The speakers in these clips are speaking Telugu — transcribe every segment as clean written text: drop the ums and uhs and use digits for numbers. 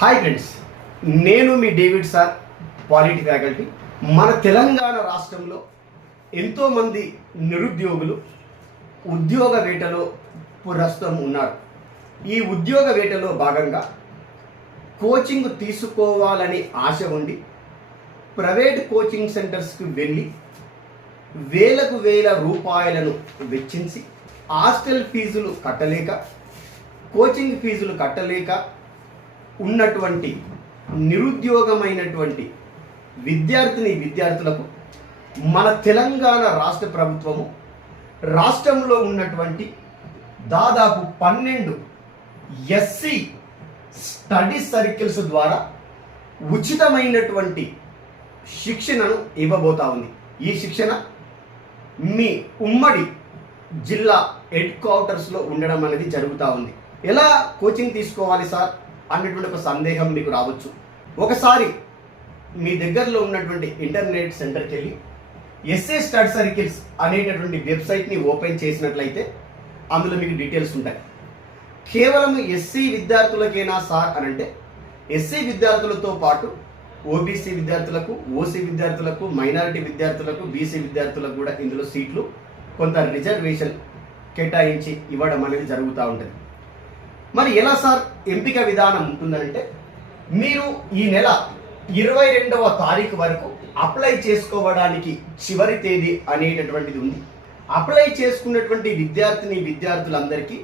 హాయ్ ఫ్రెండ్స్, నేను మీ డేవిడ్ సార్, పాలిటీ ఫ్యాకల్టీ. మన తెలంగాణ రాష్ట్రంలో ఎంతోమంది నిరుద్యోగులు ఉద్యోగ వేటలో ప్రస్తుతం ఉన్నారు. ఈ ఉద్యోగ వేటలో భాగంగా కోచింగ్ తీసుకోవాలని ఆశ ఉండి ప్రైవేట్ కోచింగ్ సెంటర్స్కి వెళ్ళి వేలకు వేల రూపాయలను వెచ్చించి హాస్టల్ ఫీజులు కట్టలేక, కోచింగ్ ఫీజులు కట్టలేక ఉన్నటువంటి నిరుద్యోగమైనటువంటి విద్యార్థులకు మన తెలంగాణ రాష్ట్ర ప్రభుత్వము రాష్ట్రంలో ఉన్నటువంటి దాదాపు 12 ఎస్సీ స్టడీ సర్కిల్స్ ద్వారా ఉచితమైనటువంటి శిక్షణను ఇవ్వబోతా ఉంది. ఈ శిక్షణ మీ ఉమ్మడి జిల్లా హెడ్ క్వార్టర్స్లో ఉండడం అనేది జరుగుతూ ఉంది. ఎలా కోచింగ్ తీసుకోవాలి సార్ అన్నటువంటి ఒక సందేహం మీకు రావచ్చు. ఒకసారి మీ దగ్గరలో ఉన్నటువంటి ఇంటర్నెట్ సెంటర్కి వెళ్ళి ఎస్ఏ స్టడీ సర్కిల్స్ అనేటటువంటి వెబ్సైట్ని ఓపెన్ చేసినట్లయితే అందులో మీకు డీటెయిల్స్ ఉంటాయి. కేవలం ఎస్సీ విద్యార్థులకేనా సార్ అని అంటే, ఎస్సీ విద్యార్థులతో పాటు ఓబీసీ విద్యార్థులకు, ఓసీ విద్యార్థులకు, మైనారిటీ విద్యార్థులకు, బీసీ విద్యార్థులకు కూడా ఇందులో సీట్లు కొంత రిజర్వేషన్ కేటాయించి ఇవ్వడం అనేది జరుగుతూ ఉంటుంది. మరి ఎలా సార్ ఎంపిక విధానం ఉంటుందంటే, మీరు ఈ నెల 22వ తారీఖు వరకు అప్లై చేసుకోవడానికి చివరి తేదీ అనేటటువంటిది ఉంది. అప్లై చేసుకున్నటువంటి విద్యార్థులందరికీ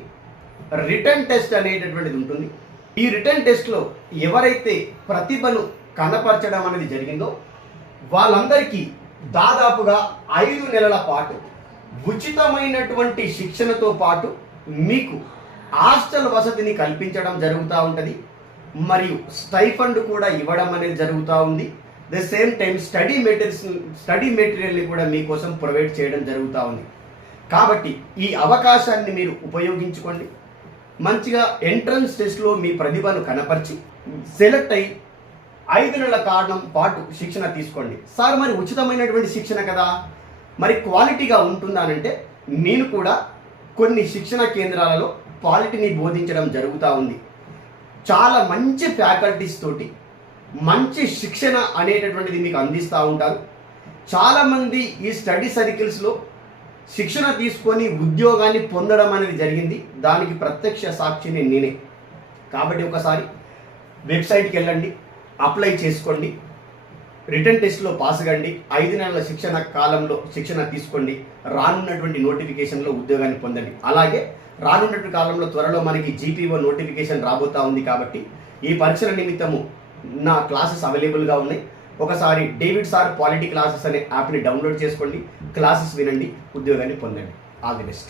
రిటర్న్ టెస్ట్ అనేటటువంటిది ఉంటుంది. ఈ రిటర్న్ టెస్ట్లో ఎవరైతే ప్రతిభను కనపరచడం అనేది జరిగిందో వాళ్ళందరికీ దాదాపుగా 5 నెలల పాటు ఉచితమైనటువంటి శిక్షణతో పాటు మీకు హాస్టల్ వసతిని కల్పించడం జరుగుతూ ఉంటుంది. మరియు స్టైఫండ్ కూడా ఇవ్వడం అనేది జరుగుతూ ఉంది. ద సేమ్ టైం స్టడీ మెటీరియల్ని కూడా మీకోసం ప్రొవైడ్ చేయడం జరుగుతూ ఉంది. కాబట్టి ఈ అవకాశాన్ని మీరు ఉపయోగించుకోండి. మంచిగా ఎంట్రన్స్ టెస్ట్లో మీ ప్రతిభను కనపరిచి సెలెక్ట్ అయ్యి 5 నెలల కాలం పాటు శిక్షణ తీసుకోండి. సార్ మరి ఉచితమైనటువంటి శిక్షణ కదా, మరి క్వాలిటీగా ఉంటుందానంటే, నేను కూడా కొన్ని శిక్షణ కేంద్రాలలో క్వాలిటీని బోధించడం జరుగుతూ ఉంది. చాలా మంచి ఫ్యాకల్టీస్ తోటి మంచి శిక్షణ అనేటటువంటిది మీకు అందిస్తూ ఉంటారు. చాలామంది ఈ స్టడీ సర్కిల్స్లో శిక్షణ తీసుకొని ఉద్యోగాన్ని పొందడం అనేది జరిగింది. దానికి ప్రత్యక్ష సాక్షిని నేనే. కాబట్టి ఒకసారి వెబ్సైట్కి వెళ్ళండి, అప్లై చేసుకోండి, రిటర్న్ టెస్ట్లో పాస్ కండి, 5 నెలల శిక్షణ కాలంలో శిక్షణ తీసుకోండి, రానున్నటువంటి నోటిఫికేషన్లో ఉద్యోగాన్ని పొందండి. అలాగే రానున్నటువంటి కాలంలో త్వరలో మనకి జీపీఓ నోటిఫికేషన్ రాబోతా ఉంది. కాబట్టి ఈ పరీక్షల నిమిత్తము నా క్లాసెస్ అవైలబుల్గా ఉన్నాయి. ఒకసారి డేవిడ్ సార్ పాలిటీ క్లాసెస్ అనే యాప్ని డౌన్లోడ్ చేసుకోండి, క్లాసెస్ వినండి, ఉద్యోగాన్ని పొందండి. All the best.